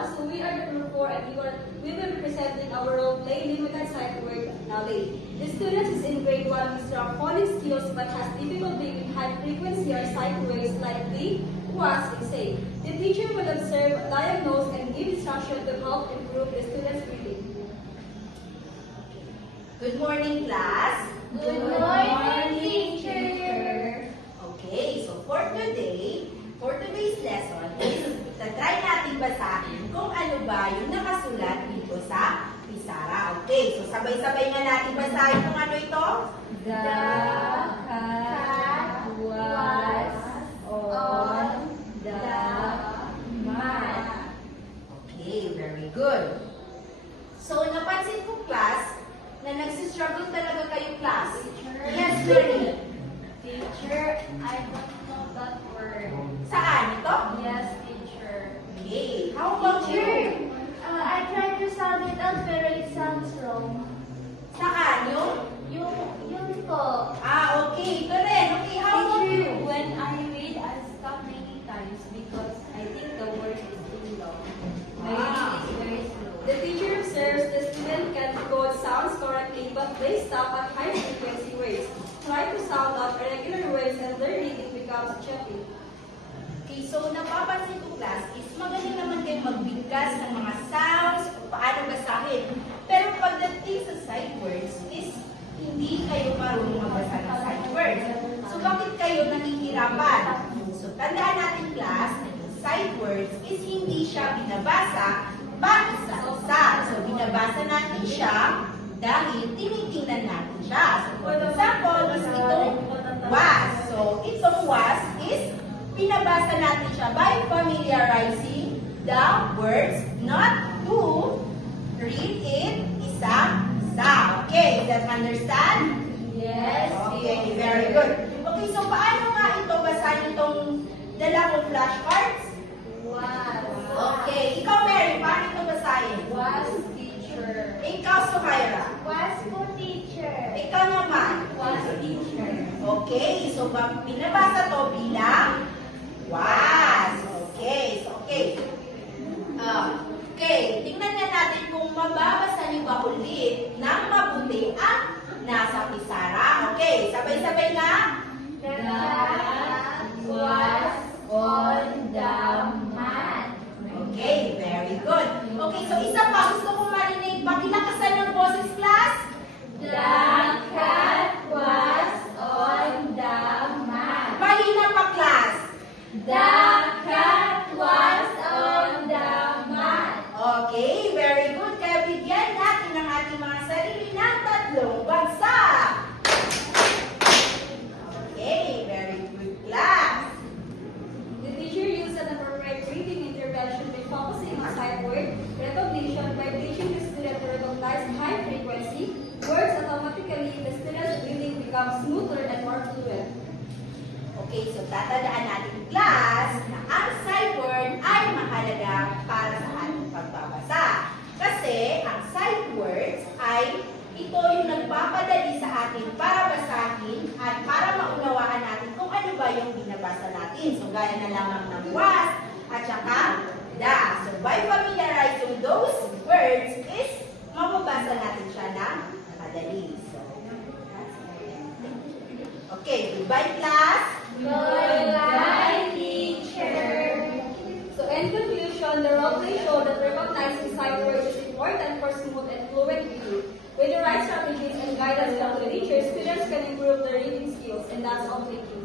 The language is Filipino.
1. So we are the group 4 and we will be presenting our role-play limited sight word knowledge. The students is in grade 1 with strong phonics skills but has difficulty with high frequency or sight words like the, was, and say. The teacher will observe, diagnose, and give instruction to help improve the students' reading. Good morning, class. Good morning, teacher. Okay, so for today's lesson is tatry natin basahin kung ano ba yung nakasulat dito sa Pisara. Okay, so sabay-sabay nga natin basahin kung ano ito. The cat was on the mat. Okay, very good. So napansin ko, class, na nagsistruggle talaga kayo, class. Yes, Mary. Teacher, I don't know that word. Saan ito? Yes, teacher. Okay, how about you? I tried to sound it out pero it sounds wrong. Saan? Yun po. Okay, ito rin. Okay, how about you? When I read, I stop many times because I think the word is too long. My reading is very slow. The teacher observes the student can decode sounds correctly but they stop at high frequency words. Try to sound out irregular words and their reading becomes choppy. Okay, so napapansin ko, class, is magaling naman kayo magbigkas ng mga sounds o paano basahin. Pero pagdating sa sight words is hindi kayo marunong magbasa ng sight words. So bakit kayo nahihirapan? So tandaan natin, class, na yung sight words is hindi siya binabasa isa-isa. So binabasa natin siya dahil tinitingnan natin siya. So for example, is itong was. So itong was is pinabasa natin siya by familiarizing the words, not to read it isa-isa. Okay, that understand? Yes. Okay, very good. Okay, so paano nga ito basahin itong dala kong flashcards? Was. Okay, ikaw Mary, paano ito basahin? Was, teacher. Ikaw Suhaira. Was po, teacher. Ikaw naman. Was, teacher. Okay, so binabasa to bilang was. Okay, so okay. Okay, tingnan na natin kung mababasa niyo ba ulit ng mabuti ang nasa Pisara. Okay, sabay-sabay nga. The cat was on the mat. Okay, very good. Okay, so isa pa, gusto kong marinig. Pakilakasan ng boses, class. The cat was on the mat. Mahina pa, class. The cat was on the mat. Okay, very good. Kaya bigyan natin ang ating mga sarili ng tatlong bagsak. Okay, very good, class. The teacher used an appropriate reading intervention by focusing on sight word recognition by teaching the student to recognize high frequency words. Automatically, the student's reading becomes smoother and more fluent. Okay, so tatandaan natin, class, na ang sight word ay mahalaga para sa ating pagbabasa. Kasi ang sight words ay ito yung nagpapadali sa atin para basahin at para maunawaan natin kung ano ba yung binabasa natin. So, gaya na lamang ng was at saka the. So, by familiarizing those words is mababasa natin siya ng madali. So, okay, goodbye, class. Goodbye, teacher. So in conclusion, the role-play showed that recognizing sight words is important for smooth and fluent reading. With the right strategies and guidance from the teacher, students can improve their reading skills, and that's all. Thank you.